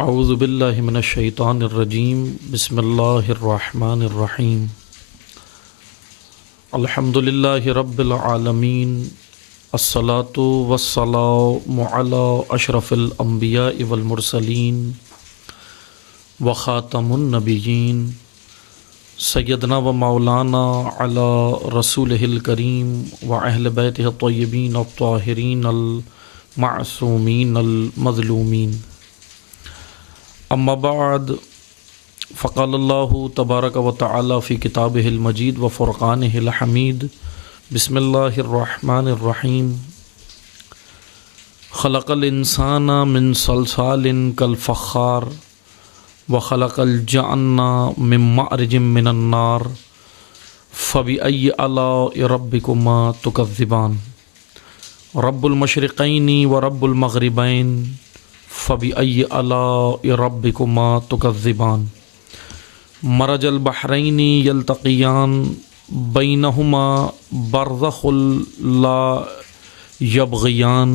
اعوذ باللہ من الشیطان الرجیم بسم اللہ الرحمن الرحیم الحمد للہ رب العالمین الصلاۃ والسلام علی اشرف الانبیاء والمرسلین وخاتم النبیین سیدنا و مولانا علی رسولہ الکریم و اہل بیتہ الطیبین الطاہرین المعصومین المظلومین اما بعد فقال اللہ تبارک و تعالی فی کتابہ المجید و فرقانہ الحمید بسم اللہ الرحمن الرحیم خلق الانسان من صلصال کالفخار وخلق الجان من معرج من النار فبأی آلاء ربکما تکذبان رب المشرقین و رب المغربین فبأی آلاء ربکما تکذبان مرج البحرین یلتقیان بینہما برزخ لا یبغیان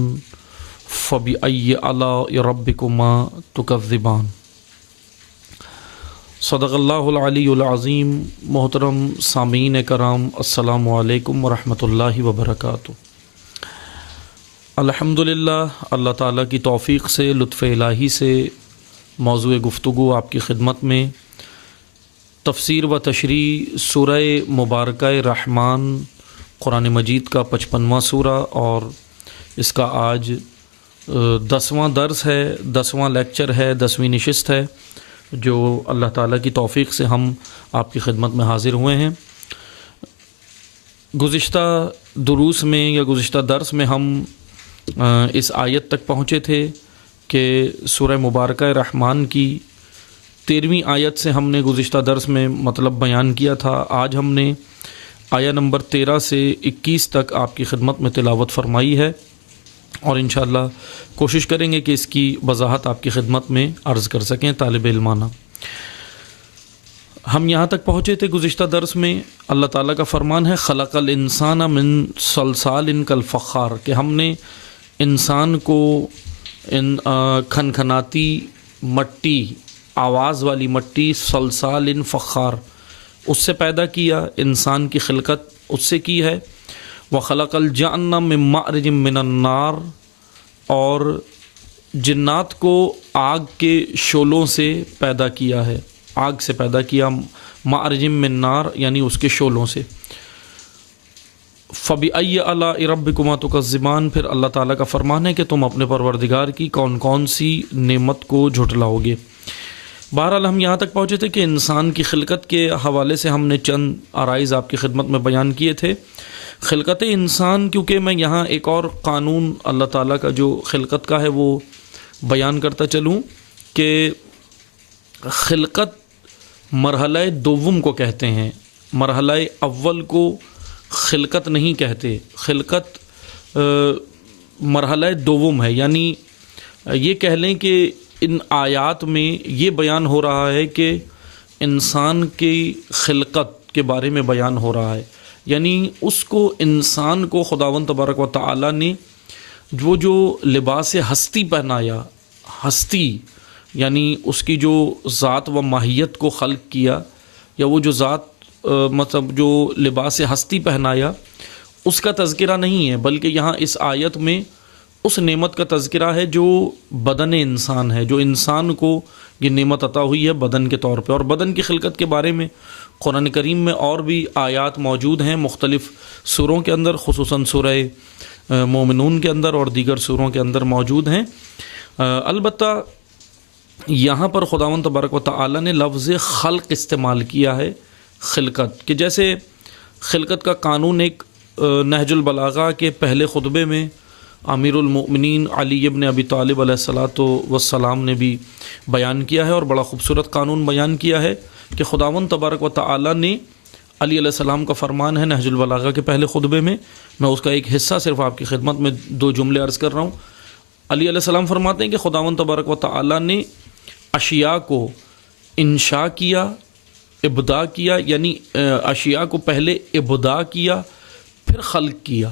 فبأی آلاء ربکما تکذبان صدق اللہ العلی العظیم۔ محترم سامعین کرام، السلام علیکم ورحمۃ اللہ وبرکاتہ۔ الحمدللہ اللہ تعالیٰ کی توفیق سے، لطف الہی سے موضوع گفتگو آپ کی خدمت میں تفسیر و تشریح سورہ مبارکہ رحمان قرآن مجید کا 55واں سورہ، اور اس کا آج 10واں درس ہے، 10واں لیکچر ہے، 10ویں نشست ہے جو اللہ تعالیٰ کی توفیق سے ہم آپ کی خدمت میں حاضر ہوئے ہیں۔ گزشتہ دروس میں یا گزشتہ درس میں ہم اس آیت تک پہنچے تھے کہ سورہ مبارکہ رحمان کی 13ویں آیت سے ہم نے گزشتہ درس میں مطلب بیان کیا تھا۔ آج ہم نے آیہ نمبر 13 سے 21 تک آپ کی خدمت میں تلاوت فرمائی ہے، اور انشاءاللہ کوشش کریں گے کہ اس کی وضاحت آپ کی خدمت میں عرض کر سکیں طالب علمانہ۔ ہم یہاں تک پہنچے تھے گزشتہ درس میں، اللہ تعالیٰ کا فرمان ہے خلق الانسان من صلصال کالفخار، کہ ہم نے انسان کو کھنکھناتی مٹی، آواز والی مٹی، صلصال فخار، اس سے پیدا کیا، انسان کی خلقت اس سے کی ہے۔ وَخَلَقَ الْجَانَّ مِن مَّعْرِجٍ مِّنَ النَّارِ، اور جنات کو آگ کے شعلوں سے پیدا کیا ہے، آگ سے پیدا کیا، مَعْرِجٍ مِّن نار یعنی اس کے شعلوں سے۔ فَبِأَيِّ آلَاءِ رَبِّكُمَا تُكَذِّبَانِ، پھر اللہ تعالیٰ کا فرمان ہے کہ تم اپنے پروردگار کی کون کون سی نعمت کو جھٹلاؤ گے۔ بہرحال ہم یہاں تک پہنچے تھے کہ انسان کی خلقت کے حوالے سے ہم نے چند آرائز آپ کی خدمت میں بیان کیے تھے۔ خلقت انسان، کیونکہ میں یہاں ایک اور قانون اللہ تعالیٰ کا جو خلقت کا ہے وہ بیان کرتا چلوں کہ خلقت مرحلہ دوم کو کہتے ہیں، مرحلہ اول کو خلقت نہیں کہتے، خلقت مرحلہ دوم ہے، یعنی یہ کہہ لیں کہ ان آیات میں یہ بیان ہو رہا ہے کہ انسان کی خلقت کے بارے میں بیان ہو رہا ہے، یعنی اس کو، انسان کو خداوند تبارک و تعالیٰ نے وہ جو لباس ہستی پہنایا، ہستی یعنی اس کی جو ذات و ماہیت کو خلق کیا، یا وہ جو ذات مطلب جو لباس ہستی پہنایا، اس کا تذکرہ نہیں ہے، بلکہ یہاں اس آیت میں اس نعمت کا تذکرہ ہے جو بدن انسان ہے، جو انسان کو یہ نعمت عطا ہوئی ہے بدن کے طور پہ۔ اور بدن کی خلقت کے بارے میں قرآن کریم میں اور بھی آیات موجود ہیں مختلف سوروں کے اندر، خصوصاً سورہ مومنون کے اندر اور دیگر سوروں کے اندر موجود ہیں۔ البتہ یہاں پر خداوند تبارک و تعالیٰ نے لفظ خلق استعمال کیا ہے، خلقت، کہ جیسے خلقت کا قانون ایک نہج البلاغہ کے پہلے خطبے میں امیر المؤمنین علی ابن ابی طالب علیہ السلام نے بھی بیان کیا ہے، اور بڑا خوبصورت قانون بیان کیا ہے کہ خداوند تبارک و تعالیٰ نے، علی علیہ السلام کا فرمان ہے نہج البلاغہ کے پہلے خطبے میں، میں اس کا ایک حصہ صرف آپ کی خدمت میں 2 جملے عرض کر رہا ہوں۔ علی علیہ السلام فرماتے ہیں کہ خداوند تبارک و تعالیٰ نے اشیاء کو انشاء کیا، ابداع کیا، یعنی اشیاء کو پہلے ابداع کیا پھر خلق کیا۔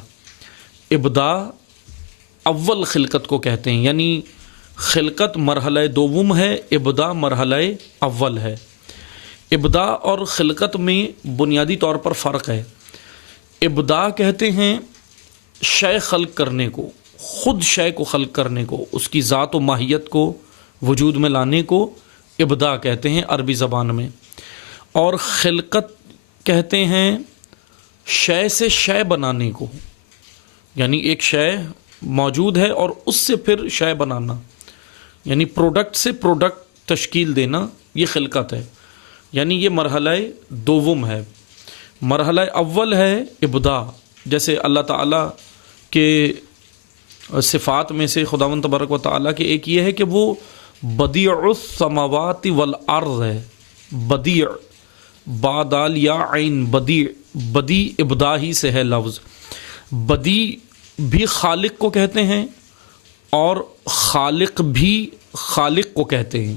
ابداع اول خلقت کو کہتے ہیں، یعنی خلقت مرحلہ دوم ہے، ابدا مرحلہ اول ہے۔ ابدا اور خلقت میں بنیادی طور پر فرق ہے۔ ابدا کہتے ہیں شے خلق کرنے کو، خود شے کو خلق کرنے کو، اس کی ذات و ماہیت کو وجود میں لانے کو ابدا کہتے ہیں عربی زبان میں۔ اور خلقت کہتے ہیں شے سے شے بنانے کو، یعنی ایک شے موجود ہے اور اس سے پھر شے بنانا، یعنی پروڈکٹ سے پروڈکٹ تشکیل دینا، یہ خلقت ہے۔ یعنی یہ مرحلہ دوم ہے۔ مرحلہ اول ہے ابدا، جیسے اللہ تعالیٰ کے صفات میں سے خداوند تبارک و تعالیٰ کے ایک یہ ہے کہ وہ بدیع السماوات والارض ہے۔ بدیع، با دال یا عین، بدیع، بدی ابدا ہی سے ہے لفظ۔ بدی بھی خالق کو کہتے ہیں اور خالق بھی خالق کو کہتے ہیں،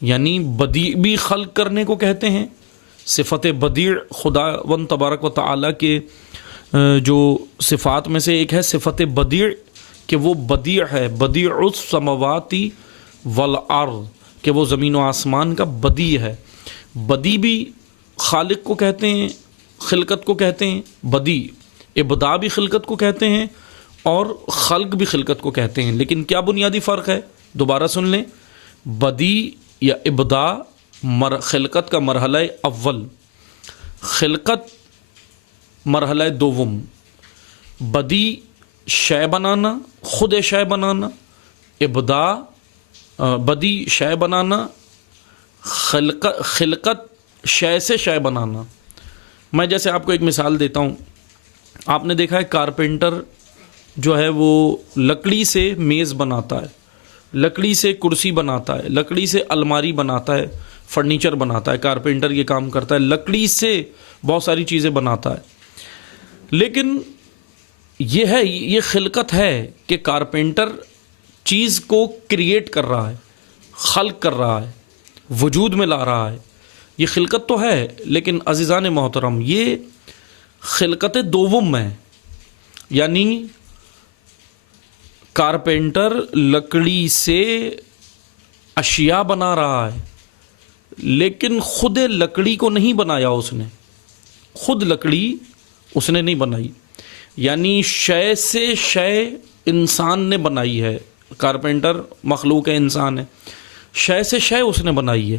یعنی بدیع بھی خلق کرنے کو کہتے ہیں۔ صفت بدیع خداوند تبارک و تعالیٰ کے جو صفات میں سے ایک ہے صفت بدیع، کہ وہ بدیع ہے، بدیع السماوات والارض، کہ وہ زمین و آسمان کا بدیع ہے۔ بدیع بھی خالق کو کہتے ہیں، خلقت کو کہتے ہیں، بدیع ابدا بھی خلقت کو کہتے ہیں اور خلق بھی خلقت کو کہتے ہیں۔ لیکن کیا بنیادی فرق ہے؟ دوبارہ سن لیں، بدیع یا ابدا خلقت کا مرحلہ اول، خلقت مرحلہ دوم۔ بدیع شے بنانا، خود شے بنانا، ابدا بدیع شے بنانا، خلقت شے سے شے بنانا۔ میں جیسے آپ کو ایک مثال دیتا ہوں، آپ نے دیکھا ہے کارپینٹر جو ہے وہ لکڑی سے میز بناتا ہے، لکڑی سے کرسی بناتا ہے، لکڑی سے الماری بناتا ہے، فرنیچر بناتا ہے۔ کارپینٹر یہ کام کرتا ہے، لکڑی سے بہت ساری چیزیں بناتا ہے۔ لیکن یہ خلقت ہے کہ کارپینٹر چیز کو کریٹ کر رہا ہے، خلق کر رہا ہے، وجود میں لا رہا ہے، یہ خلقت تو ہے۔ لیکن عزیزان محترم، یہ خلقت دوم ہے، یعنی کارپینٹر لکڑی سے اشیاء بنا رہا ہے، لیکن خود لکڑی کو نہیں بنایا اس نے، خود لکڑی اس نے نہیں بنائی۔ یعنی شے سے شے انسان نے بنائی ہے، کارپینٹر مخلوق ہے، انسان ہے، شے سے شے اس نے بنائی ہے،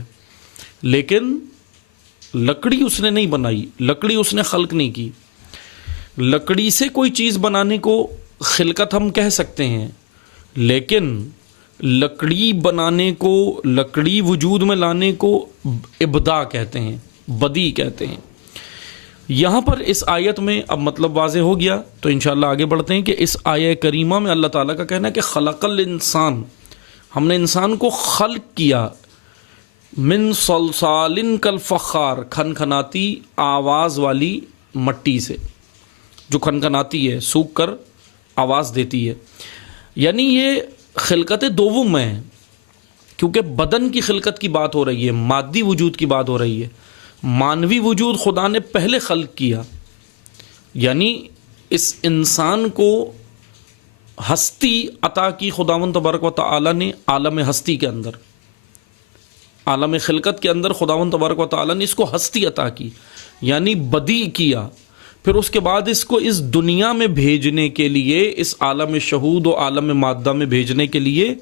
لیکن لکڑی اس نے نہیں بنائی، لکڑی اس نے خلق نہیں کی۔ لکڑی سے کوئی چیز بنانے کو خلقت ہم کہہ سکتے ہیں، لیکن لکڑی بنانے کو، لکڑی وجود میں لانے کو ابدا کہتے ہیں، بدیع کہتے ہیں۔ یہاں پر اس آیت میں اب مطلب واضح ہو گیا، تو انشاءاللہ آگے بڑھتے ہیں کہ اس آیہ کریمہ میں اللہ تعالیٰ کا کہنا ہے کہ خلق الانسان، ہم نے انسان کو خلق کیا، من صلصال کالفخار، کھنکھناتی آواز والی مٹی سے، جو کھنکھناتی ہے، سوکھ کر آواز دیتی ہے۔ یعنی یہ خلقت دوم ہے، کیونکہ بدن کی خلقت کی بات ہو رہی ہے، مادی وجود کی بات ہو رہی ہے۔ مانوی وجود خدا نے پہلے خلق کیا، یعنی اس انسان کو ہستی عطا کی خداوند تبارک و تعالیٰ نے عالم ہستی کے اندر، عالم خلقت کے اندر خداوند تبارک و تعالیٰ نے اس کو ہستی عطا کی، یعنی بدیع کیا۔ پھر اس کے بعد اس کو اس دنیا میں بھیجنے کے لیے، اس عالم شہود و عالم مادہ میں بھیجنے کے لیے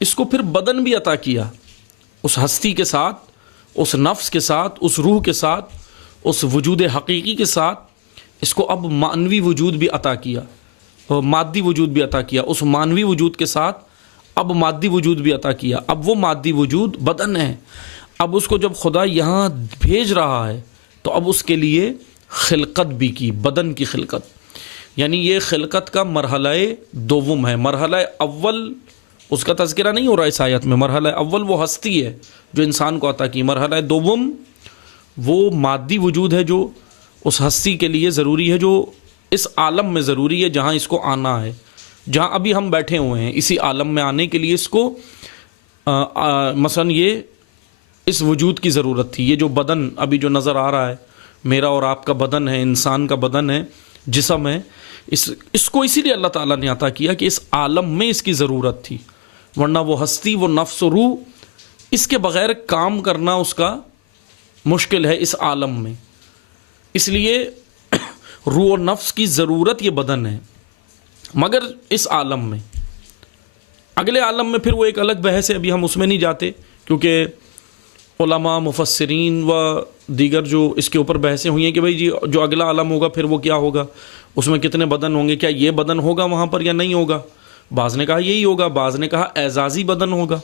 اس کو پھر بدن بھی عطا کیا، اس ہستی کے ساتھ، اس نفس کے ساتھ، اس روح کے ساتھ، اس وجود حقیقی کے ساتھ اس کو اب مانوی وجود بھی عطا کیا، مادی وجود بھی عطا کیا۔ اس مانوی وجود کے ساتھ اب مادی وجود بھی عطا کیا۔ اب وہ مادی وجود بدن ہے، اب اس کو جب خدا یہاں بھیج رہا ہے تو اب اس کے لیے خلقت بھی کی، بدن کی خلقت۔ یعنی یہ خلقت کا مرحلہ دوم ہے۔ مرحلہ اول اس کا تذکرہ نہیں ہو رہا اس آیت میں، مرحلہ اول وہ ہستی ہے جو انسان کو عطا کی، مرحلہ دوم وہ مادی وجود ہے جو اس ہستی کے لیے ضروری ہے، جو اس عالم میں ضروری ہے جہاں اس کو آنا ہے، جہاں ابھی ہم بیٹھے ہوئے ہیں، اسی عالم میں آنے کے لیے اس کو مثلا یہ اس وجود کی ضرورت تھی۔ یہ جو بدن ابھی جو نظر آ رہا ہے، میرا اور آپ کا بدن ہے، انسان کا بدن ہے، جسم ہے، اس کو اسی لیے اللہ تعالیٰ نے عطا کیا کہ اس عالم میں اس کی ضرورت تھی۔ ورنہ وہ ہستی، وہ نفس و روح، اس کے بغیر کام کرنا اس کا مشکل ہے اس عالم میں. اس لیے روح و نفس کی ضرورت یہ بدن ہے. مگر اس عالم میں، اگلے عالم میں پھر وہ ایک الگ بحث ہے، ابھی ہم اس میں نہیں جاتے، کیونکہ علماء، مفسرین و دیگر جو اس کے اوپر بحثیں ہوئی ہیں کہ بھئی جی جو اگلا عالم ہوگا پھر وہ کیا ہوگا، اس میں کتنے بدن ہوں گے، کیا یہ بدن ہوگا وہاں پر یا نہیں ہوگا. بعض نے کہا یہی ہوگا، بعض نے کہا اعزازی بدن ہوگا.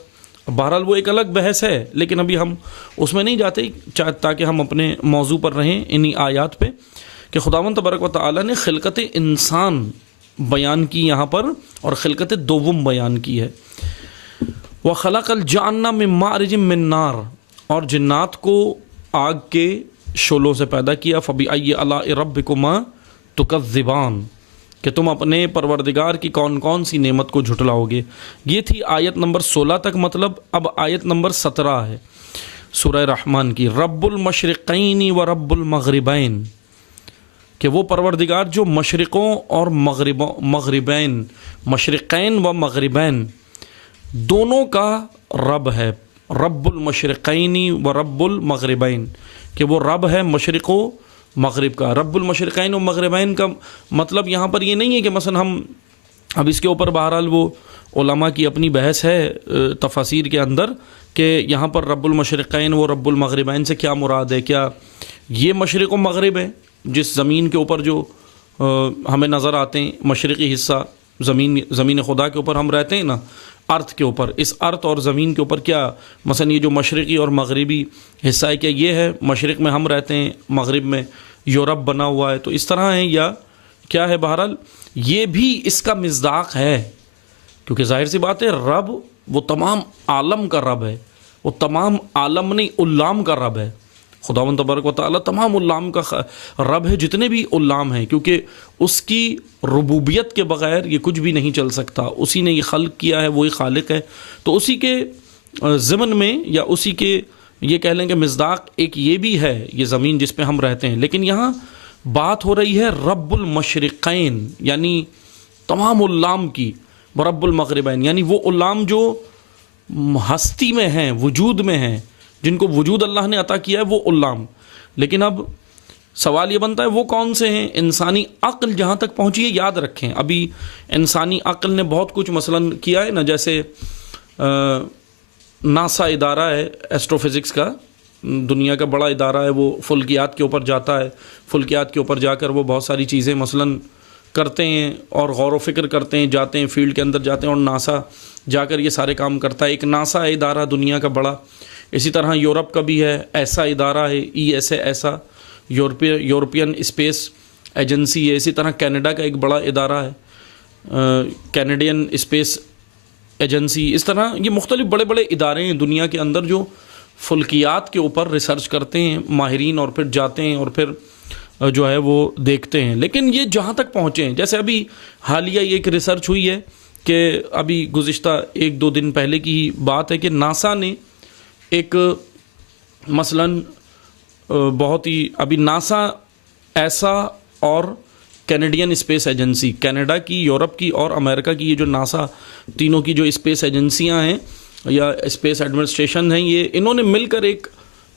بہرحال وہ ایک الگ بحث ہے، لیکن ابھی ہم اس میں نہیں جاتے تاکہ ہم اپنے موضوع پر رہیں انہی آیات پہ، کہ خداوند تبارک و تعالیٰ نے خلقت انسان بیان کی یہاں پر، اور خلقت دوم بیان کی ہے. وَخَلَقَ الْجَانَّ مِن مَّارِجٍ مِّن نَّارٍ، اور جنات کو آگ کے شعلوں سے پیدا کیا. فَبِأَيِّ آلَاءِ رَبِّكُمَا تُكَذِّبَانِ، کہ تم اپنے پروردگار کی کون کون سی نعمت کو جھٹلاؤ گے. یہ تھی آیت نمبر 16 تک مطلب. اب آیت نمبر 17 ہے سورہ رحمان کی. رب المشرقین و رب المغربین، کہ وہ پروردگار جو مشرقوں اور مغربین، مشرقین و مغربین دونوں کا رب ہے. رب المشرقین و رب المغربین، کہ وہ رب ہے مشرق و مغرب کا. رب المشرقین و مغربین کا مطلب یہاں پر یہ نہیں ہے کہ مثلا ہم اب اس کے اوپر بہرحال وہ علماء کی اپنی بحث ہے تفاسیر کے اندر کہ یہاں پر رب المشرقین و رب المغربین سے کیا مراد ہے. کیا یہ مشرق و مغرب ہے جس زمین کے اوپر جو ہمیں نظر آتے ہیں، مشرقی حصہ زمین خدا کے اوپر ہم رہتے ہیں نا، ارتھ کے اوپر، اس ارتھ اور زمین کے اوپر کیا مثلا یہ جو مشرقی اور مغربی حصہ ہے، کیا یہ ہے مشرق میں ہم رہتے ہیں، مغرب میں یورپ بنا ہوا ہے، تو اس طرح ہے یا کیا ہے. بہرحال یہ بھی اس کا مصداق ہے، کیونکہ ظاہر سی بات ہے رب وہ تمام عالم کا رب ہے، وہ تمام عالم نہیں علام کا رب ہے. خداوند تبارک و تعالیٰ تمام علام کا رب ہے، جتنے بھی علام ہیں، کیونکہ اس کی ربوبیت کے بغیر یہ کچھ بھی نہیں چل سکتا. اسی نے یہ خلق کیا ہے، وہی خالق ہے. تو اسی کے ضمن میں یا اسی کے یہ کہہ لیں کہ مصداق ایک یہ بھی ہے یہ زمین جس پہ ہم رہتے ہیں. لیکن یہاں بات ہو رہی ہے رب المشرقین یعنی تمام علام کی، رب المغربین یعنی وہ علام جو ہستی میں ہیں، وجود میں ہیں، جن کو وجود اللہ نے عطا کیا ہے، وہ علام. لیکن اب سوال یہ بنتا ہے وہ کون سے ہیں؟ انسانی عقل جہاں تک پہنچی ہے، یاد رکھیں ابھی انسانی عقل نے بہت کچھ مثلا کیا ہے نا، جیسے ناسا ادارہ ہے ایسٹرو فزکس کا، دنیا کا بڑا ادارہ ہے، وہ فلکیات کے اوپر جاتا ہے، فلکیات کے اوپر جا کر وہ بہت ساری چیزیں مثلا کرتے ہیں اور غور و فکر کرتے ہیں، جاتے ہیں فیلڈ کے اندر جاتے ہیں، اور ناسا جا کر یہ سارے کام کرتا ہے. ایک ناسا ہے ادارہ دنیا کا بڑا. اسی طرح یورپ کا بھی ہے ایسا ادارہ ہے، ESA ایسا یورپین اسپیس ایجنسی ہے. اسی طرح کینیڈا کا ایک بڑا ادارہ ہے کینیڈین اسپیس ایجنسی. اس طرح یہ مختلف بڑے بڑے ادارے ہیں دنیا کے اندر جو فلکیات کے اوپر ریسرچ کرتے ہیں ماہرین، اور پھر جاتے ہیں اور پھر جو ہے وہ دیکھتے ہیں. لیکن یہ جہاں تک پہنچے ہیں، جیسے ابھی حالیہ یہ ایک ریسرچ ہوئی ہے کہ ابھی گزشتہ 1-2 دن پہلے کی بات ہے کہ ناسا نے ایک مثلاً بہت ہی ابھی ناسا ایسا اور کینیڈین اسپیس ایجنسی، کینیڈا کی، یورپ کی اور امریکہ کی، یہ جو ناسا تینوں کی جو اسپیس ایجنسیاں ہیں یا اسپیس ایڈمنسٹریشن ہیں، یہ انہوں نے مل کر ایک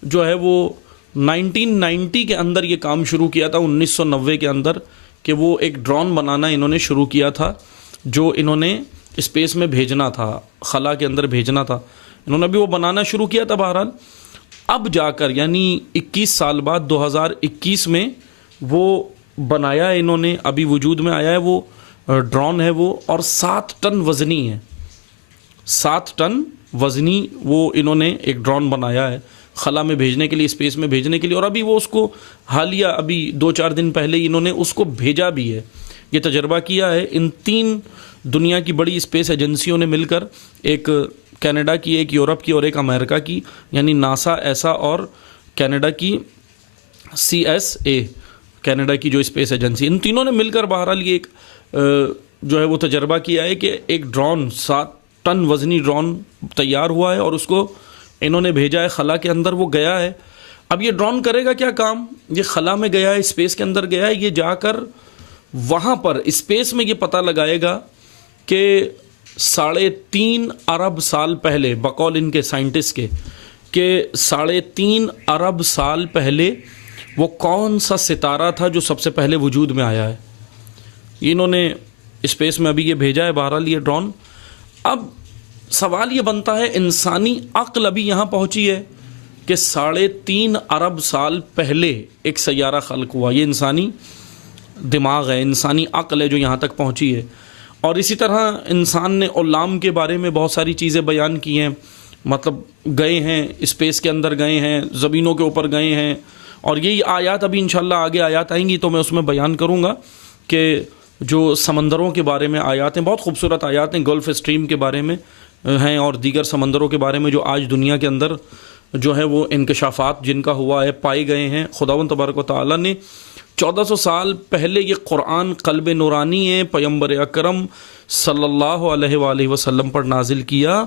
جو ہے وہ 1990 کے اندر یہ کام شروع کیا تھا، 1990 کے اندر، کہ وہ ایک ڈرون بنانا انہوں نے شروع کیا تھا جو انہوں نے اسپیس میں بھیجنا تھا، خلا کے اندر بھیجنا تھا. انہوں نے بھی وہ بنانا شروع کیا تھا. بہرحال اب جا کر یعنی 21 سال بعد 2021 میں وہ بنایا ہے انہوں نے، ابھی وجود میں آیا ہے وہ ڈرون ہے وہ، اور 7 ٹن وزنی ہے، 7 ٹن وزنی وہ انہوں نے ایک ڈرون بنایا ہے خلا میں بھیجنے کے لیے، اسپیس میں بھیجنے کے لیے. اور ابھی وہ اس کو حالیہ ابھی 2-4 دن پہلے انہوں نے اس کو بھیجا بھی ہے. یہ تجربہ کیا ہے ان 3 دنیا کی بڑی اسپیس ایجنسیوں نے مل کر، ایک کینیڈا کی، ایک یورپ کی اور ایک امریکہ کی، یعنی ناسا ایسا اور کینیڈا کی CSA کینیڈا کی جو اسپیس ایجنسی، ان تینوں نے مل کر بہرحال یہ ایک جو ہے وہ تجربہ کیا ہے کہ ایک ڈرون 7 ٹن وزنی ڈرون تیار ہوا ہے اور اس کو انہوں نے بھیجا ہے خلا کے اندر. وہ گیا ہے. اب یہ ڈرون کرے گا کیا کام؟ یہ خلا میں گیا ہے، اسپیس کے اندر گیا ہے، یہ جا کر وہاں پر اسپیس میں یہ پتہ لگائے گا کہ 3.5 ارب سال پہلے، بقول ان کے سائنٹسٹ کے، کہ 3.5 ارب سال پہلے وہ کون سا ستارہ تھا جو سب سے پہلے وجود میں آیا ہے. انہوں نے اسپیس میں ابھی یہ بھیجا ہے بہرحال یہ ڈرون. اب سوال یہ بنتا ہے، انسانی عقل ابھی یہاں پہنچی ہے کہ 3.5 ارب سال پہلے ایک سیارہ خلق ہوا. یہ انسانی دماغ ہے، انسانی عقل ہے جو یہاں تک پہنچی ہے. اور اسی طرح انسان نے علام کے بارے میں بہت ساری چیزیں بیان کی ہیں، مطلب گئے ہیں اسپیس کے اندر، گئے ہیں زمینوں کے اوپر گئے ہیں. اور یہی آیات ابھی انشاءاللہ آگے آیات آئیں گی تو میں اس میں بیان کروں گا کہ جو سمندروں کے بارے میں آیات ہیں، بہت خوبصورت آیات ہیں، گلف اسٹریم کے بارے میں ہیں اور دیگر سمندروں کے بارے میں جو آج دنیا کے اندر جو ہے وہ انکشافات جن کا ہوا ہے پائے گئے ہیں. خداوند تبارک و تعالیٰ نے 1400 سال پہلے یہ قرآن قلب نورانی ہے پیغمبر اکرم صلی اللہ علیہ وآلہ وسلم پر نازل کیا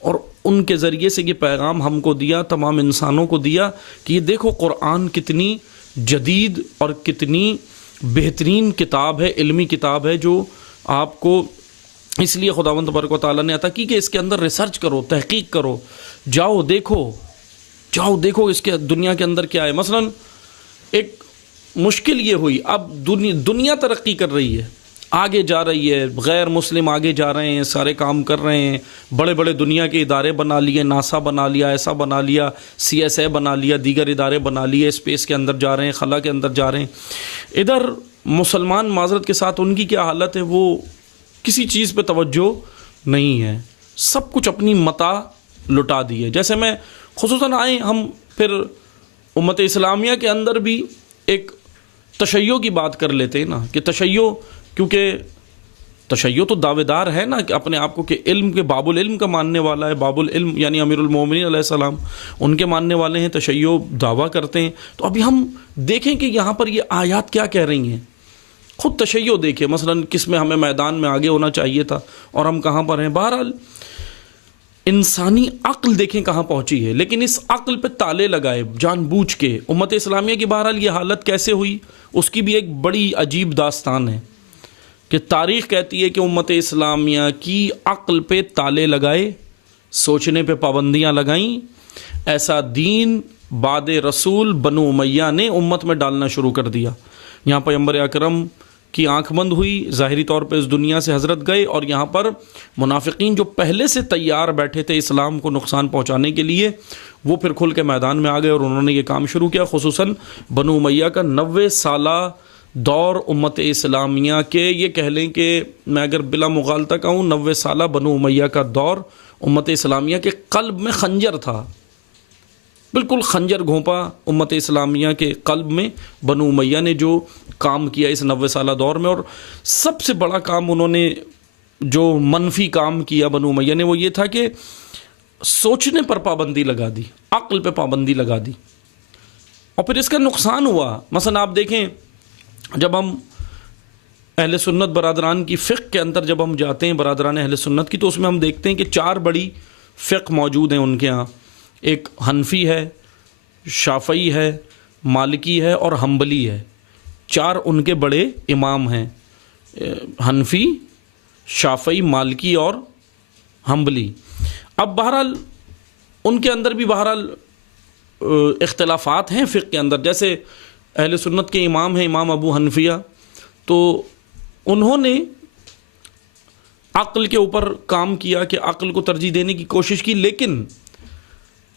اور ان کے ذریعے سے یہ پیغام ہم کو دیا، تمام انسانوں کو دیا کہ یہ دیکھو قرآن کتنی جدید اور کتنی بہترین کتاب ہے، علمی کتاب ہے جو آپ کو اس لیے خداوند تبارک و تعالیٰ نے عطا کی کہ اس کے اندر ریسرچ کرو، تحقیق کرو، جاؤ دیکھو اس کے دنیا کے اندر کیا ہے. مثلا ایک مشکل یہ ہوئی، اب دنیا ترقی کر رہی ہے، آگے جا رہی ہے، غیر مسلم آگے جا رہے ہیں، سارے کام کر رہے ہیں، بڑے بڑے دنیا کے ادارے بنا لیے، ناسا بنا لیا، ایسا بنا لیا، CSA بنا لیا، دیگر ادارے بنا لیے، اسپیس کے اندر جا رہے ہیں، خلا کے اندر جا رہے ہیں. ادھر مسلمان معذرت کے ساتھ ان کی کیا حالت ہے، وہ کسی چیز پہ توجہ نہیں ہے، سب کچھ اپنی متاع لٹا دی ہے. جیسے میں خصوصاً آئیں ہم پھر امت اسلامیہ کے اندر بھی ایک تشیع کی بات کر لیتے ہیں نا، کہ تشیع، کیونکہ تشیع تو دعوے دار ہے نا کہ اپنے آپ کو کہ علم کے باب العلم کا ماننے والا ہے، باب العلم یعنی امیر المومنین علیہ السلام ان کے ماننے والے ہیں، تشیع دعویٰ کرتے ہیں. تو ابھی ہم دیکھیں کہ یہاں پر یہ آیات کیا کہہ رہی ہیں. خود تشیع دیکھیں مثلا کس میں ہمیں میدان میں آگے ہونا چاہیے تھا اور ہم کہاں پر ہیں. بہرحال انسانی عقل دیکھیں کہاں پہنچی ہے، لیکن اس عقل پہ تالے لگائے جان بوجھ کے. امت اسلامیہ کی بہرحال یہ حالت کیسے ہوئی اس کی بھی ایک بڑی عجیب داستان ہے کہ تاریخ کہتی ہے کہ امت اسلامیہ کی عقل پہ تالے لگائے، سوچنے پہ پابندیاں لگائیں. ایسا دین بعد رسول بنو امیہ نے امت میں ڈالنا شروع کر دیا. یہاں پیغمبر اکرم کی آنکھ بند ہوئی، ظاہری طور پہ اس دنیا سے حضرت گئے، اور یہاں پر منافقین جو پہلے سے تیار بیٹھے تھے اسلام کو نقصان پہنچانے کے لیے، وہ پھر کھل کے میدان میں آ گئے اور انہوں نے یہ کام شروع کیا. خصوصاً بنو امیہ کا 90 سالہ دور امت اسلامیہ کے، یہ کہہ لیں کہ میں اگر بلا مغالطہ کہوں 90 سالہ بنو امیہ کا دور امت اسلامیہ کے قلب میں خنجر تھا، بالکل خنجر گھونپا امت اسلامیہ کے قلب میں بنو امیہ نے جو کام کیا اس 90 سالہ دور میں. اور سب سے بڑا کام انہوں نے جو منفی کام کیا بنو امیہ نے وہ یہ تھا کہ سوچنے پر پابندی لگا دی، عقل پہ پابندی لگا دی، اور پھر اس کا نقصان ہوا. مثلا آپ دیکھیں جب ہم اہل سنت برادران کی فقہ کے اندر جب ہم جاتے ہیں، برادران اہل سنت کی، تو اس میں ہم دیکھتے ہیں کہ 4 بڑی فقہ موجود ہیں ان کے ہاں. ایک حنفی ہے، شافعی ہے، مالکی ہے اور حنبلی ہے. 4 ان کے بڑے امام ہیں، حنفی، شافعی، مالکی اور حنبلی. اب بہرحال ان کے اندر بھی بہرحال اختلافات ہیں فقہ کے اندر. جیسے اہل سنت کے امام ہیں امام ابو حنفیہ، تو انہوں نے عقل کے اوپر کام کیا کہ عقل کو ترجیح دینے کی کوشش کی، لیکن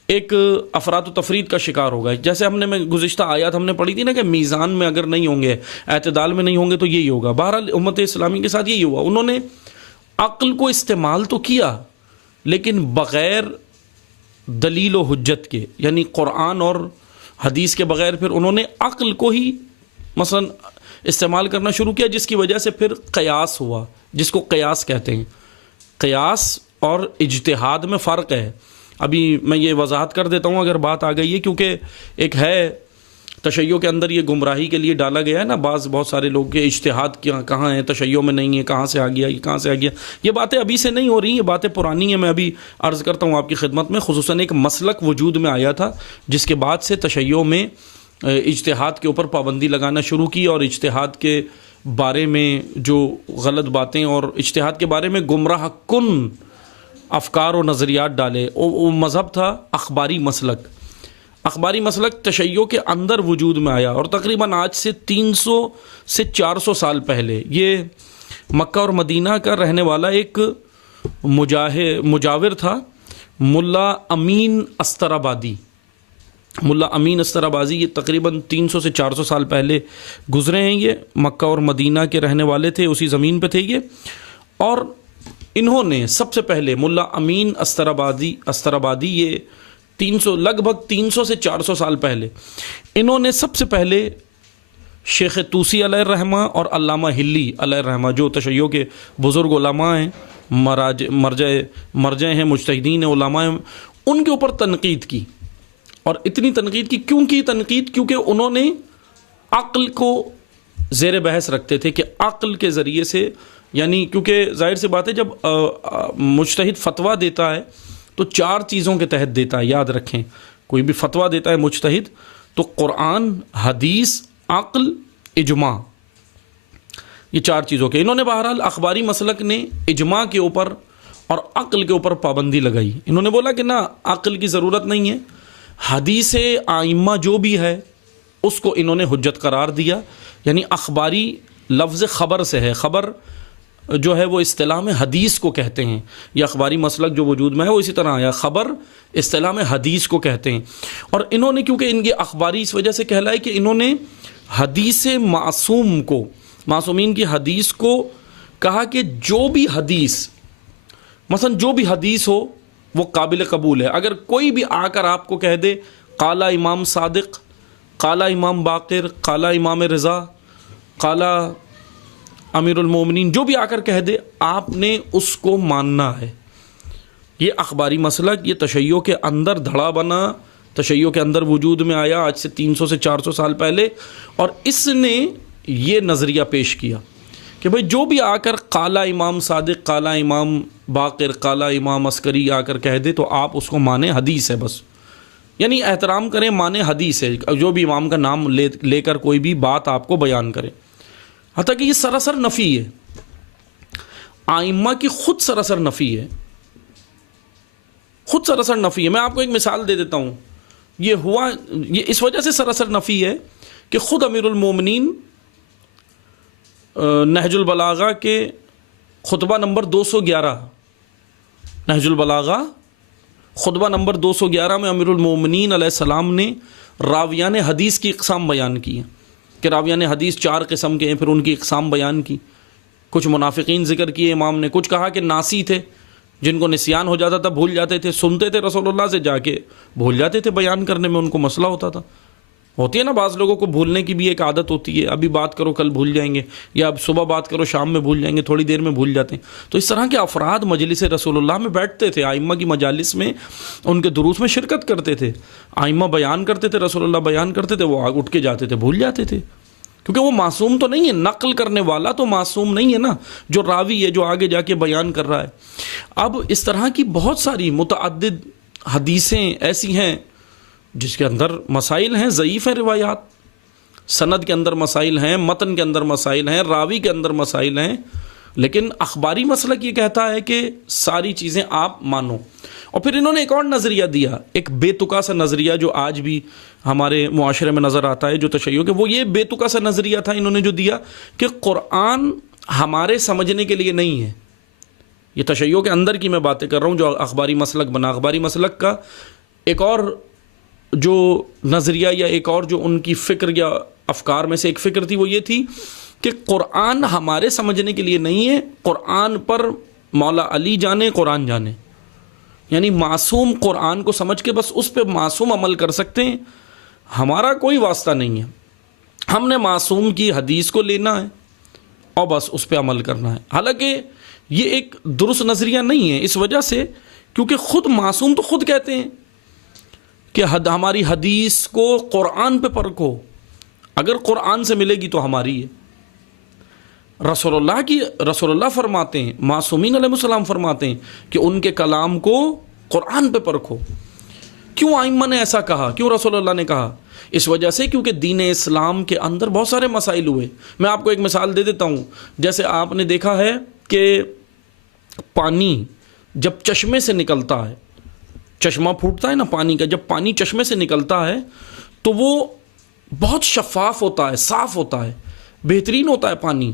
ایک افراط و تفرید کا شکار ہو گئے. جیسے ہم نے گزشتہ آیات ہم نے پڑھی تھی نا کہ میزان میں اگر نہیں ہوں گے، اعتدال میں نہیں ہوں گے تو یہی ہوگا. بہرحال امت اسلامی کے ساتھ یہی ہوا، انہوں نے عقل کو استعمال تو کیا لیکن بغیر دلیل و حجت کے، یعنی قرآن اور حدیث کے بغیر پھر انہوں نے عقل کو ہی مثلا استعمال کرنا شروع کیا، جس کی وجہ سے پھر قیاس ہوا، جس کو قیاس کہتے ہیں. قیاس اور اجتہاد میں فرق ہے. ابھی میں یہ وضاحت کر دیتا ہوں اگر بات آ گئی ہے، کیونکہ ایک ہے تشیع کے اندر یہ گمراہی کے لیے ڈالا گیا ہے نا، بہت سارے لوگ کے اجتہاد کہاں ہیں، تشیع میں نہیں ہے، کہاں سے آ گیا، یہ کہاں سے آ گیا. یہ باتیں ابھی سے نہیں ہو رہی، یہ باتیں پرانی ہیں. میں ابھی عرض کرتا ہوں آپ کی خدمت میں، خصوصاً ایک مسلک وجود میں آیا تھا جس کے بعد سے تشیع میں اجتہاد کے اوپر پابندی لگانا شروع کی، اور اجتہاد کے بارے میں جو غلط باتیں اور اجتہاد کے بارے میں گمراہ کن افکار و نظریات ڈالے، وہ مذہب تھا اخباری مسلک۔ اخباری مسلک تشیع کے اندر وجود میں آیا، اور تقریباً آج سے 300 سے 400 سال پہلے یہ مکہ اور مدینہ کا رہنے والا ایک مجاور تھا، ملا امین استرابادی۔ ملا امین استرابادی یہ تقریباً 300 سے 400 سال پہلے گزرے ہیں۔ یہ مکہ اور مدینہ کے رہنے والے تھے، اسی زمین پہ تھے یہ، اور انہوں نے سب سے پہلے ملا امین استرابادی یہ لگ بھگ 300 سے 400 سال پہلے انہوں نے سب سے پہلے شیخ طوسی علیہ الرحمہ اور علامہ ہلی علیہ الرحمہ، جو تشیع کے بزرگ علماء ہیں، مرجع ہیں، مجتہدین علماء ہیں، ان کے اوپر تنقید کی۔ اور اتنی تنقید کی، کیوں کی تنقید؟ کیونکہ انہوں نے عقل کو زیر بحث رکھتے تھے کہ عقل کے ذریعے سے، یعنی کیونکہ ظاہر سی بات ہے جب مجتہد فتویٰ دیتا ہے تو 4 چیزوں کے تحت دیتا ہے، یاد رکھیں، کوئی بھی فتویٰ دیتا ہے مجتہد تو قرآن، حدیث، عقل، اجماع، یہ 4 چیزوں کے۔ انہوں نے بہرحال اخباری مسلک نے اجماع کے اوپر اور عقل کے اوپر پابندی لگائی۔ انہوں نے بولا کہ نہ، عقل کی ضرورت نہیں ہے، حدیث آئمہ جو بھی ہے اس کو انہوں نے حجت قرار دیا۔ یعنی اخباری لفظ خبر سے ہے، خبر جو ہے وہ اصطلاح میں حدیث کو کہتے ہیں، یہ اخباری مسلک جو وجود میں ہے وہ اسی طرح آیا، خبر اصطلاح میں حدیث کو کہتے ہیں۔ اور انہوں نے کیونکہ ان کی اخباری اس وجہ سے کہلائے کہ انہوں نے حدیث معصوم کو، معصومین کی حدیث کو کہا کہ جو بھی حدیث، مثلا جو بھی حدیث ہو وہ قابل قبول ہے۔ اگر کوئی بھی آ کر آپ کو کہہ دے قال امام صادق، قال امام باقر، قال امام رضا، قال امیر المومنین، جو بھی آ کر کہہ دے، آپ نے اس کو ماننا ہے۔ یہ اخباری مسلک، یہ تشیع کے اندر دھڑا بنا، تشیع کے اندر وجود میں آیا آج سے 300 سے 400 سال پہلے، اور اس نے یہ نظریہ پیش کیا کہ بھئی جو بھی آ کر قال امام صادق، قال امام باقر، قال امام عسکری آ کر کہہ دے تو آپ اس کو مانیں، حدیث ہے بس، یعنی احترام کریں، مانیں، حدیث ہے، جو بھی امام کا نام لے کر کوئی بھی بات آپ کو بیان کرے، حتیٰ کہ یہ سراسر نفی ہے، آئمہ کی خود سراسر نفی ہے، خود سراسر نفی ہے۔ میں آپ کو ایک مثال دے دیتا ہوں، یہ اس وجہ سے سراسر نفی ہے کہ خود امیر المومنین نہج البلاغہ کے خطبہ نمبر 211، نہج البلاغہ خطبہ نمبر 211 میں امیر المومنین علیہ السلام نے راویان حدیث کی اقسام بیان کی ہیں کہ راویان حدیث 4 قسم کے ہیں، پھر ان کی اقسام بیان کی۔ کچھ منافقین ذکر کیے امام نے، کچھ کہا کہ ناسی تھے، جن کو نسیان ہو جاتا تھا، بھول جاتے تھے، سنتے تھے رسول اللہ سے جا کے بھول جاتے تھے، بیان کرنے میں ان کو مسئلہ ہوتا تھا۔ ہوتی ہے نا بعض لوگوں کو بھولنے کی بھی ایک عادت ہوتی ہے، ابھی بات کرو کل بھول جائیں گے، یا اب صبح بات کرو شام میں بھول جائیں گے، تھوڑی دیر میں بھول جاتے ہیں۔ تو اس طرح کے افراد مجلس رسول اللہ میں بیٹھتے تھے، آئمہ کی مجالس میں، ان کے دروس میں شرکت کرتے تھے، آئمہ بیان کرتے تھے، رسول اللہ بیان کرتے تھے، وہ اٹھ کے جاتے تھے، بھول جاتے تھے، کیونکہ وہ معصوم تو نہیں ہے، نقل کرنے والا تو معصوم نہیں ہے نا، جو راوی ہے، جو آگے جا کے بیان کر رہا ہے۔ اب اس طرح کی بہت ساری متعدد حدیثیں ایسی ہیں جس کے اندر مسائل ہیں، ضعیف ہیں روایات، سند کے اندر مسائل ہیں، متن کے اندر مسائل ہیں، راوی کے اندر مسائل ہیں، لیکن اخباری مسلک یہ کہتا ہے کہ ساری چیزیں آپ مانو۔ اور پھر انہوں نے ایک اور نظریہ دیا، ایک بے تکا سا نظریہ جو آج بھی ہمارے معاشرے میں نظر آتا ہے جو تشیع کے، وہ یہ بے تکا سا نظریہ تھا انہوں نے جو دیا کہ قرآن ہمارے سمجھنے کے لیے نہیں ہے۔ یہ تشیع کے اندر کی میں باتیں کر رہا ہوں جو اخباری مسلک بنا۔ اخباری مسلک کا ایک اور جو نظریہ یا ایک اور جو ان کی فکر یا افکار میں سے ایک فکر تھی وہ یہ تھی کہ قرآن ہمارے سمجھنے کے لیے نہیں ہے، قرآن پر مولا علی جانے، قرآن جانے، یعنی معصوم قرآن کو سمجھ کے بس اس پہ معصوم عمل کر سکتے ہیں، ہمارا کوئی واسطہ نہیں ہے، ہم نے معصوم کی حدیث کو لینا ہے اور بس اس پہ عمل کرنا ہے۔ حالانکہ یہ ایک درست نظریہ نہیں ہے، اس وجہ سے کیونکہ خود معصوم تو خود کہتے ہیں کہ ہماری حدیث کو قرآن پہ پرکھو، اگر قرآن سے ملے گی تو ہماری ہے۔ رسول اللہ فرماتے ہیں، معصومین علیہ السلام فرماتے ہیں کہ ان کے کلام کو قرآن پہ پرکھو۔ کیوں ائمہ نے ایسا کہا, کیوں رسول اللہ نے کہا؟ اس وجہ سے کیونکہ دین اسلام کے اندر بہت سارے مسائل ہوئے. میں آپ کو ایک مثال دے دیتا ہوں. جیسے آپ نے دیکھا ہے کہ پانی جب چشمے سے نکلتا ہے, چشمہ پھوٹتا ہے نا پانی کا, جب پانی چشمے سے نکلتا ہے تو وہ بہت شفاف ہوتا ہے, صاف ہوتا ہے, بہترین ہوتا ہے پانی,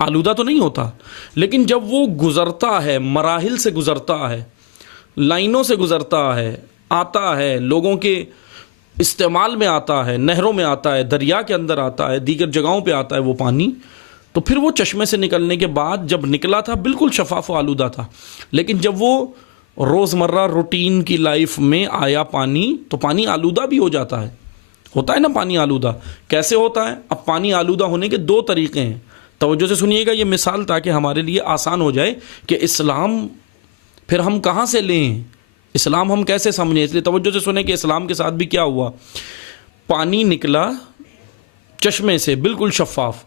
آلودہ تو نہیں ہوتا. لیکن جب وہ گزرتا ہے, مراحل سے گزرتا ہے, لائنوں سے گزرتا ہے, آتا ہے, لوگوں کے استعمال میں آتا ہے, نہروں میں آتا ہے, دریا کے اندر آتا ہے, دیگر جگہوں پہ آتا ہے وہ پانی, تو پھر وہ چشمے سے نکلنے کے بعد جب نکلا تھا بالکل شفاف و آلودہ تھا. لیکن جب وہ روزمرہ روٹین کی لائف میں آیا پانی, تو پانی آلودہ بھی ہو جاتا ہے. ہوتا ہے نا پانی آلودہ. کیسے ہوتا ہے؟ اب پانی آلودہ ہونے کے دو طریقے ہیں. توجہ سے سنیے گا یہ مثال تاکہ ہمارے لیے آسان ہو جائے کہ اسلام پھر ہم کہاں سے لیں, اسلام ہم کیسے سمجھیں. اس لیے توجہ سے سنیں کہ اسلام کے ساتھ بھی کیا ہوا. پانی نکلا چشمے سے بالکل شفاف,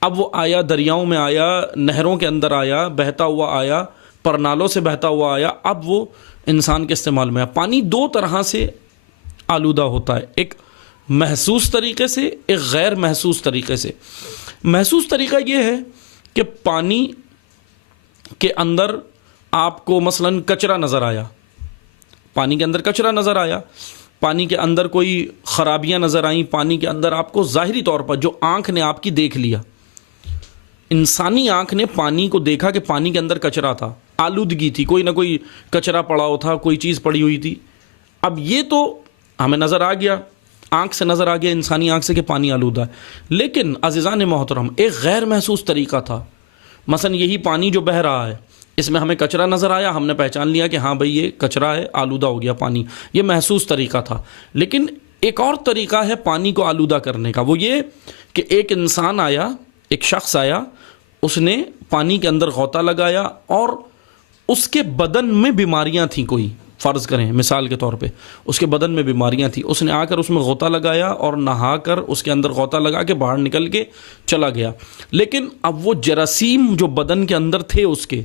اب وہ آیا دریاؤں میں آیا, نہروں کے اندر آیا, بہتا ہوا آیا, پرنالوں سے بہتا ہوا آیا, اب وہ انسان کے استعمال میں آیا. پانی دو طرح سے آلودہ ہوتا ہے, ایک محسوس طریقے سے, ایک غیر محسوس طریقے سے. محسوس طریقہ یہ ہے کہ پانی کے اندر آپ کو مثلاً کچرا نظر آیا, پانی کے اندر کچرا نظر آیا, پانی کے اندر کوئی خرابیاں نظر آئیں, پانی کے اندر آپ کو ظاہری طور پر جو آنکھ نے آپ کی دیکھ لیا, انسانی آنکھ نے پانی کو دیکھا کہ پانی کے اندر کچرا تھا, آلودگی تھی, کوئی نہ کوئی کچرا پڑا ہو تھا, کوئی چیز پڑی ہوئی تھی. اب یہ تو ہمیں نظر آ گیا, آنکھ سے نظر آ گیا, انسانی آنکھ سے کہ پانی آلودہ ہے. لیکن عزیزان محترم ایک غیر محسوس طریقہ تھا. مثلا یہی پانی جو بہہ رہا ہے, اس میں ہمیں کچرا نظر آیا, ہم نے پہچان لیا کہ ہاں بھئی یہ کچرا ہے, آلودہ ہو گیا پانی. یہ محسوس طریقہ تھا. لیکن ایک اور طریقہ ہے پانی کو آلودہ کرنے کا, وہ یہ کہ ایک انسان آیا, ایک شخص آیا, اس نے پانی کے اندر غوطہ لگایا اور اس کے بدن میں بیماریاں تھیں, کوئی فرض کریں مثال کے طور پہ اس کے بدن میں بیماریاں تھیں, اس نے آ کر اس میں غوطہ لگایا اور نہا کر اس کے اندر غوطہ لگا کے باہر نکل کے چلا گیا. لیکن اب وہ جراثیم جو بدن کے اندر تھے, اس کے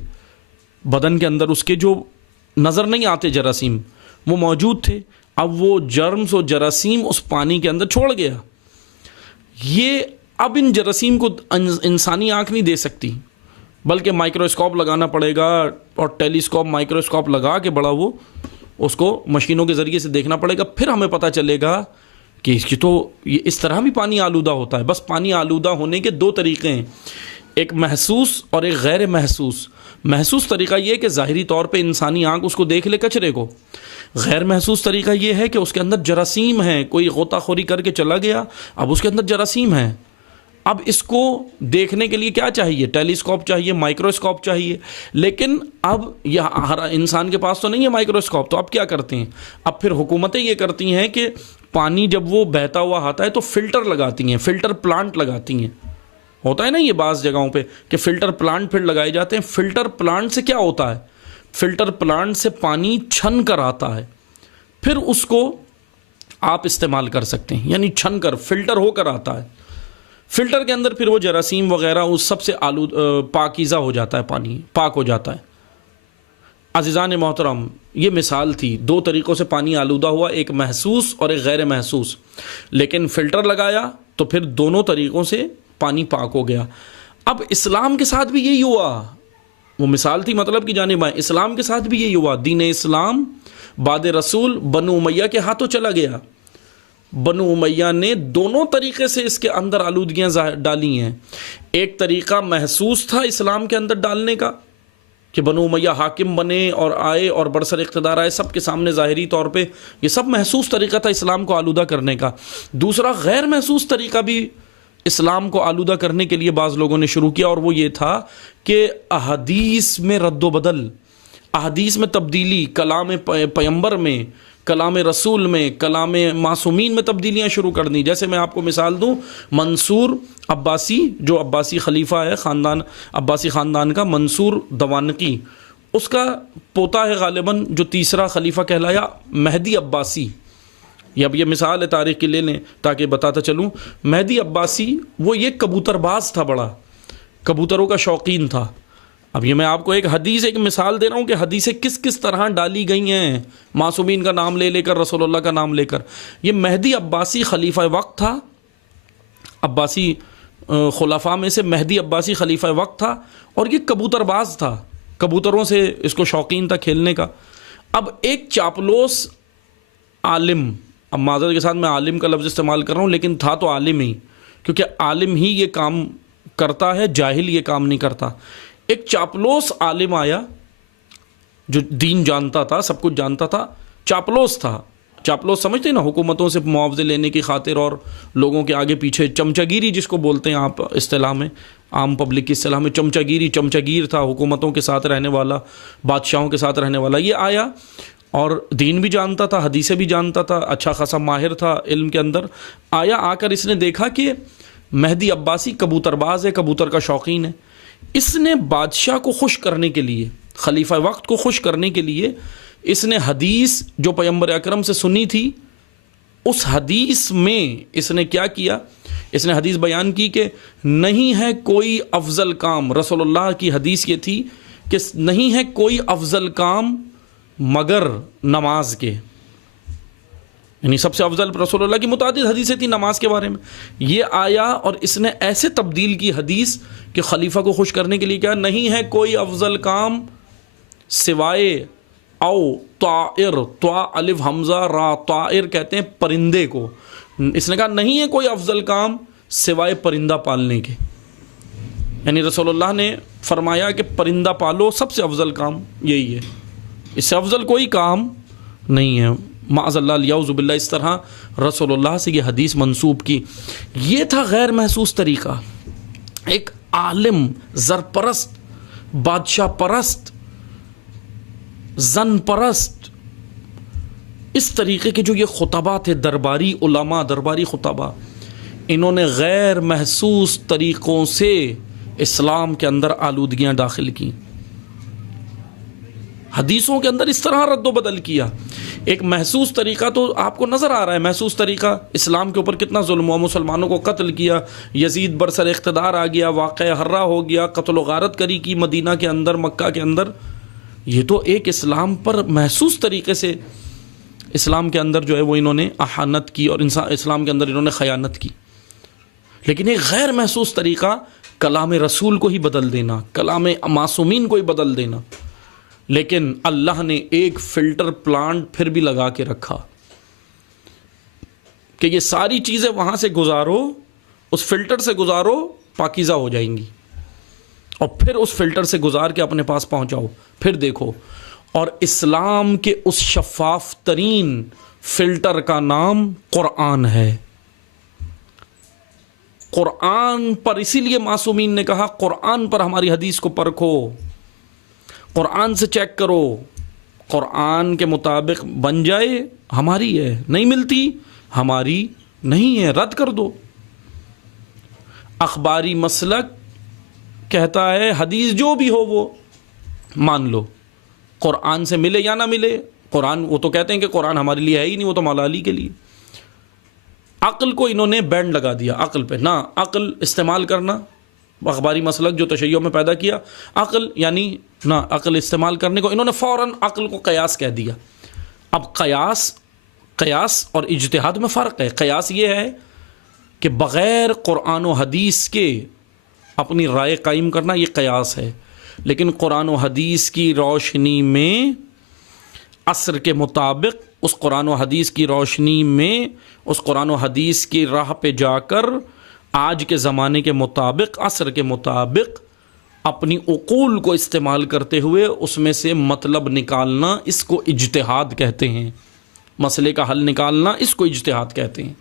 بدن کے اندر اس کے جو نظر نہیں آتے جراثیم, وہ موجود تھے. اب وہ جرمز و جراثیم اس پانی کے اندر چھوڑ گیا. یہ اب ان جراثیم کو انسانی آنکھ نہیں دے سکتی, بلکہ مائکروسکوپ لگانا پڑے گا, اور ٹیلیسکوپ مائکروسکوپ لگا کے بڑا وہ اس کو مشینوں کے ذریعے سے دیکھنا پڑے گا. پھر ہمیں پتہ چلے گا کہ اس کی تو یہ اس طرح بھی پانی آلودہ ہوتا ہے. بس پانی آلودہ ہونے کے دو طریقے ہیں, ایک محسوس اور ایک غیر محسوس. محسوس طریقہ یہ کہ ظاہری طور پہ انسانی آنکھ اس کو دیکھ لے کچرے کو. غیر محسوس طریقہ یہ ہے کہ اس کے اندر جراثیم ہیں, کوئی غوطہ خوری کر کے چلا گیا, اب اس کے اندر جراثیم ہیں. اب اس کو دیکھنے کے لیے کیا چاہیے؟ ٹیلیسکوپ چاہیے, مائکروسکوپ چاہیے. لیکن اب یہ ہر انسان کے پاس تو نہیں ہے مائکروسکوپ, تو اب کیا کرتے ہیں؟ اب پھر حکومتیں یہ کرتی ہیں کہ پانی جب وہ بہتا ہوا آتا ہے تو فلٹر لگاتی ہیں, فلٹر پلانٹ لگاتی ہیں. ہوتا ہے نا یہ بعض جگہوں پہ کہ فلٹر پلانٹ پھر لگائے جاتے ہیں. فلٹر پلانٹ سے کیا ہوتا ہے؟ فلٹر پلانٹ سے پانی چھن کر آتا ہے, پھر اس کو آپ استعمال کر سکتے ہیں, یعنی چھن کر فلٹر ہو کر آتا ہے. فلٹر کے اندر پھر وہ جراثیم وغیرہ اس سب سے پاکیزہ ہو جاتا ہے, پانی پاک ہو جاتا ہے. عزیزان محترم یہ مثال تھی, دو طریقوں سے پانی آلودہ ہوا, ایک محسوس اور ایک غیر محسوس. لیکن فلٹر لگایا تو پھر دونوں طریقوں سے پانی پاک ہو گیا. اب اسلام کے ساتھ بھی یہی ہوا, وہ مثال تھی مطلب کی جانب آئیں. اسلام کے ساتھ بھی یہی ہوا. دین اسلام بعد رسول بنو امیہ کے ہاتھوں چلا گیا. بنو امیہ نے دونوں طریقے سے اس کے اندر آلودگیاں ڈالی ہیں. ایک طریقہ محسوس تھا اسلام کے اندر ڈالنے کا کہ بنو امیہ حاکم بنے اور آئے اور برسر اقتدار آئے, سب کے سامنے ظاہری طور پہ یہ سب محسوس طریقہ تھا اسلام کو آلودہ کرنے کا. دوسرا غیر محسوس طریقہ بھی اسلام کو آلودہ کرنے کے لیے بعض لوگوں نے شروع کیا, اور وہ یہ تھا کہ احادیث میں رد و بدل, احادیث میں تبدیلی, کلام پیغمبر میں, کلام رسول میں, کلام معصومین میں تبدیلیاں شروع کر دیں. جیسے میں آپ کو مثال دوں, منصور عباسی جو عباسی خلیفہ ہے, خاندان عباسی خاندان کا, منصور دوانقی, اس کا پوتا ہے غالباً جو تیسرا خلیفہ کہلایا, مہدی عباسی. اب یہ مثال ہے تاریخ کی, لے لیں تاکہ بتاتا چلوں. مہدی عباسی وہ یہ کبوتر باز تھا, بڑا کبوتروں کا شوقین تھا. اب یہ میں آپ کو ایک حدیث ایک مثال دے رہا ہوں کہ حدیثیں کس کس طرح ڈالی گئی ہیں معصومین کا نام لے لے کر، رسول اللہ کا نام لے کر۔ یہ مہدی عباسی خلیفہ وقت تھا، عباسی خلفاء میں سے مہدی عباسی خلیفہ وقت تھا، اور یہ کبوتر باز تھا، کبوتروں سے اس کو شوقین تھا کھیلنے کا۔ اب ایک چاپلوس عالم، اب معذرت کے ساتھ میں عالم کا لفظ استعمال کر رہا ہوں، لیکن تھا تو عالم ہی، کیونکہ عالم ہی یہ کام کرتا ہے، جاہل یہ کام نہیں کرتا۔ ایک چاپلوس عالم آیا جو دین جانتا تھا، سب کچھ جانتا تھا، چاپلوس تھا۔ چاپلوس سمجھتے ہیں نا، حکومتوں سے معاوضے لینے کی خاطر اور لوگوں کے آگے پیچھے چمچہ گیری جس کو بولتے ہیں آپ اصطلاح میں، عام پبلک کی اصطلاح میں چمچہ گیری، چمچہ گیر تھا، حکومتوں کے ساتھ رہنے والا، بادشاہوں کے ساتھ رہنے والا۔ یہ آیا اور دین بھی جانتا تھا، حدیثیں بھی جانتا تھا، اچھا خاصا ماہر تھا علم کے اندر۔ آیا، آ کر اس نے دیکھا کہ مہدی عباسی کبوتر باز ہے، کبوتر کا شوقین ہے۔ اس نے بادشاہ کو خوش کرنے کے لیے، خلیفہ وقت کو خوش کرنے کے لیے، اس نے حدیث جو پیغمبر اکرم سے سنی تھی، اس حدیث میں اس نے کیا کیا؟ اس نے حدیث بیان کی کہ نہیں ہے کوئی افضل کام، رسول اللہ کی حدیث یہ تھی کہ نہیں ہے کوئی افضل کام مگر نماز کے، یعنی سب سے افضل رسول اللہ کی متعدد حدیثیں تھیں نماز کے بارے میں۔ یہ آیا اور اس نے ایسے تبدیل کی حدیث کہ خلیفہ کو خوش کرنے کے لیے کیا، نہیں ہے کوئی افضل کام سوائے او طائر، طا الف حمزہ را، طائر کہتے ہیں پرندے کو۔ اس نے کہا نہیں ہے کوئی افضل کام سوائے پرندہ پالنے کے، یعنی رسول اللہ نے فرمایا کہ پرندہ پالو، سب سے افضل کام یہی ہے، اس سے افضل کوئی کام نہیں ہے۔ معاذ اللہ الیعوذ باللہ، اس طرح رسول اللہ سے یہ حدیث منسوب کی۔ یہ تھا غیر محسوس طریقہ، ایک عالم، زرپرست، بادشاہ پرست، زن پرست، اس طریقے کے جو یہ خطبہ تھے، درباری علماء، درباری خطبہ، انہوں نے غیر محسوس طریقوں سے اسلام کے اندر آلودگیاں داخل کی، حدیثوں کے اندر اس طرح رد و بدل کیا۔ ایک محسوس طریقہ تو آپ کو نظر آ رہا ہے، محسوس طریقہ اسلام کے اوپر کتنا ظلم ہوا، مسلمانوں کو قتل کیا، یزید برسر اقتدار آ گیا، واقعہ حرہ ہو گیا، قتل و غارت کری کی مدینہ کے اندر، مکہ کے اندر۔ یہ تو ایک اسلام پر محسوس طریقے سے اسلام کے اندر جو ہے وہ انہوں نے احانت کی، اور اسلام کے اندر انہوں نے خیانت کی۔ لیکن ایک غیر محسوس طریقہ، کلام رسول کو ہی بدل دینا، کلام معصومین کو ہی بدل دینا۔ لیکن اللہ نے ایک فلٹر پلانٹ پھر بھی لگا کے رکھا کہ یہ ساری چیزیں وہاں سے گزارو، اس فلٹر سے گزارو، پاکیزہ ہو جائیں گی، اور پھر اس فلٹر سے گزار کے اپنے پاس پہنچاؤ، پھر دیکھو۔ اور اسلام کے اس شفاف ترین فلٹر کا نام قرآن ہے۔ قرآن پر اسی لیے معصومین نے کہا قرآن پر ہماری حدیث کو پرکھو، قرآن سے چیک کرو، قرآن کے مطابق بن جائے ہماری ہے، نہیں ملتی ہماری نہیں ہے، رد کر دو۔ اخباری مسلک کہتا ہے حدیث جو بھی ہو وہ مان لو، قرآن سے ملے یا نہ ملے۔ قرآن، وہ تو کہتے ہیں کہ قرآن ہمارے لیے ہے ہی نہیں، وہ تو مولا علی کے لیے۔ عقل کو انہوں نے بینڈ لگا دیا، عقل پہ نہ عقل استعمال کرنا، اخباری مسلک جو تشیع میں پیدا کیا، عقل یعنی نہ عقل استعمال کرنے کو انہوں نے فوراً عقل کو قیاس کہہ دیا۔ اب قیاس اور اجتہاد میں فرق ہے۔ قیاس یہ ہے کہ بغیر قرآن و حدیث کے اپنی رائے قائم کرنا، یہ قیاس ہے۔ لیکن قرآن و حدیث کی روشنی میں، عصر کے مطابق، اس قرآن و حدیث کی روشنی میں، اس قرآن و حدیث کی راہ پہ جا کر آج کے زمانے کے مطابق، عصر کے مطابق اپنی عقول کو استعمال کرتے ہوئے اس میں سے مطلب نکالنا، اس کو اجتہاد کہتے ہیں۔ مسئلے کا حل نکالنا، اس کو اجتہاد کہتے ہیں۔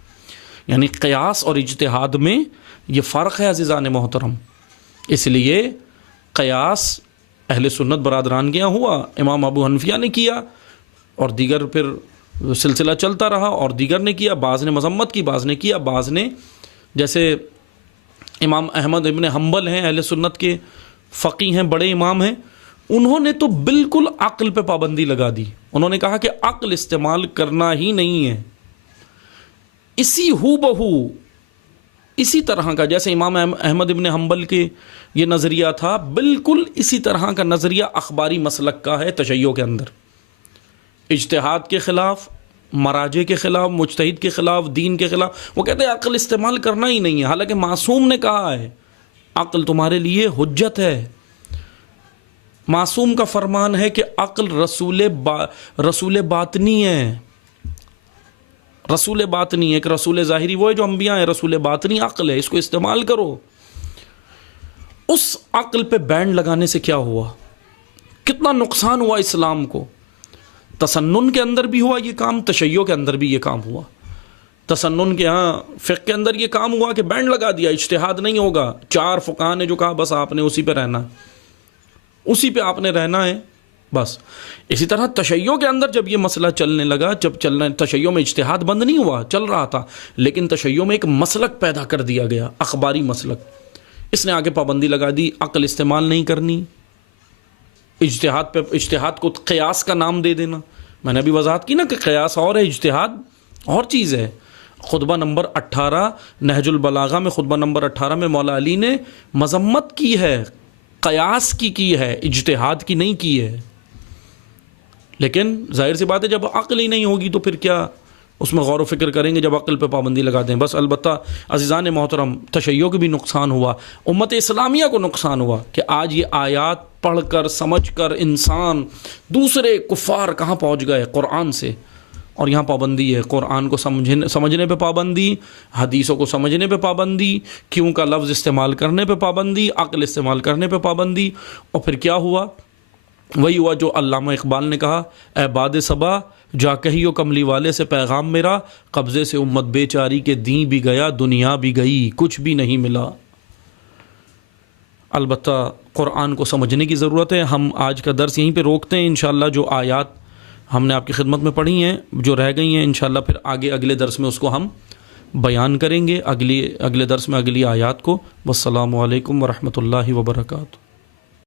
یعنی قیاس اور اجتہاد میں یہ فرق ہے عزیزان محترم۔ اس لیے قیاس اہل سنت برادران کے یہاں ہوا، امام ابو حنیفہ نے کیا، اور دیگر پھر سلسلہ چلتا رہا، اور دیگر نے کیا، بعض نے مذمت کی، بعض نے کیا، بعض نے، جیسے امام احمد ابن حنبل ہیں، اہل سنت کے فقیہ ہیں، بڑے امام ہیں، انہوں نے تو بالکل عقل پہ پابندی لگا دی۔ انہوں نے کہا کہ عقل استعمال کرنا ہی نہیں ہے۔ اسی ہو بہو اسی طرح کا جیسے امام احمد ابن حنبل کے یہ نظریہ تھا، بالکل اسی طرح کا نظریہ اخباری مسلک کا ہے تشیع کے اندر، اجتہاد کے خلاف، مراجع کے خلاف، مجتہد کے خلاف، دین کے خلاف۔ وہ کہتے ہیں عقل استعمال کرنا ہی نہیں ہے، حالانکہ معصوم نے کہا ہے عقل تمہارے لیے حجت ہے۔ معصوم کا فرمان ہے کہ عقل رسول باطنی ہے، رسول باطنی ہے، ایک رسول ظاہری وہ ہے جو انبیاء ہیں، رسول باطنی عقل ہے، اس کو استعمال کرو۔ اس عقل پہ بینڈ لگانے سے کیا ہوا، کتنا نقصان ہوا اسلام کو۔ تسنن کے اندر بھی ہوا یہ کام، تشیع کے اندر بھی یہ کام ہوا۔ تسنن کے ہاں فقہ کے اندر یہ کام ہوا کہ بینڈ لگا دیا، اجتہاد نہیں ہوگا، 4 فقہاء نے جو کہا بس آپ نے اسی پہ رہنا ہے، اسی پہ آپ نے رہنا ہے بس۔ اسی طرح تشیع کے اندر جب یہ مسئلہ چلنے لگا، تشیع میں اجتہاد بند نہیں ہوا، چل رہا تھا، لیکن تشیع میں ایک مسلک پیدا کر دیا گیا، اخباری مسلک۔ اس نے آگے پابندی لگا دی، عقل استعمال نہیں کرنی، اجتہاد کو قیاس کا نام دے دینا۔ میں نے ابھی وضاحت کی نا کہ قیاس اور ہے، اجتہاد اور چیز ہے۔ خطبہ نمبر 18 نہج البلاغہ میں، خطبہ نمبر 18 میں مولا علی نے مذمت کی ہے، قیاس کی ہے، اجتہاد کی نہیں کی ہے۔ لیکن ظاہر سی بات ہے جب عقل ہی نہیں ہوگی تو پھر کیا اس میں غور و فکر کریں گے، جب عقل پہ پابندی لگا دیں بس۔ البتہ عزیزان محترم، تشیع کو بھی نقصان ہوا، امت اسلامیہ کو نقصان ہوا کہ آج یہ آیات پڑھ کر سمجھ کر انسان دوسرے کفار کہاں پہنچ گئے قرآن سے، اور یہاں پابندی ہے، قرآن کو سمجھنے پہ پابندی، حدیثوں کو سمجھنے پہ پابندی، کیوں کا لفظ استعمال کرنے پہ پابندی، عقل استعمال کرنے پہ پابندی۔ اور پھر کیا ہوا؟ وہی ہوا جو علامہ اقبال نے کہا، اے باد صبا جا کہیو کملی والے سے پیغام میرا، قبضے سے امت بیچاری کے دین بھی گیا دنیا بھی گئی، کچھ بھی نہیں ملا۔ البتہ قرآن کو سمجھنے کی ضرورت ہے۔ ہم آج کا درس یہیں پہ روکتے ہیں، انشاءاللہ جو آیات ہم نے آپ کی خدمت میں پڑھی ہیں، جو رہ گئی ہیں، انشاءاللہ پھر اگلے درس میں اس کو ہم بیان کریں گے، اگلے درس میں اگلی آیات کو۔ والسلام علیکم ورحمۃ اللہ وبرکاتہ۔